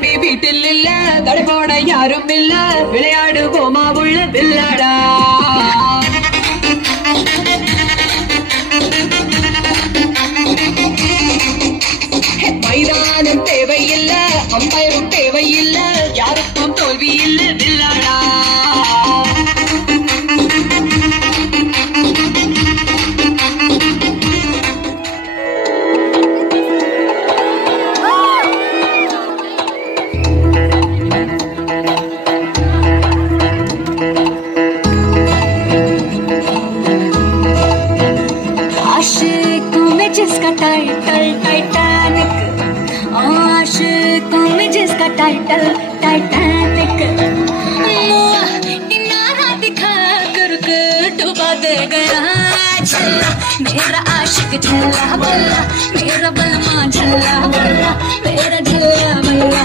தம்பி வீட்டில் இல்ல தடுப்போட யாரும் இல்ல விளையாடுவோமா உள்ள வில்லாடா மைதானம் தேவையில்ல அம்பயரும் தேவையில்ல யாருக்கும் தோல்வி இல்ல வில்லாடா आशिकों में जिसका टाइटल टाइटैनिक आशिकों में जिसका टाइटल टाइटैनिक किनारा दिखा कर डुबा दे गया झल्ला मेरा आशिक झल्ला बल्ला मेरा बलमा झल्ला बल्ला मेरा झल्ला बल्ला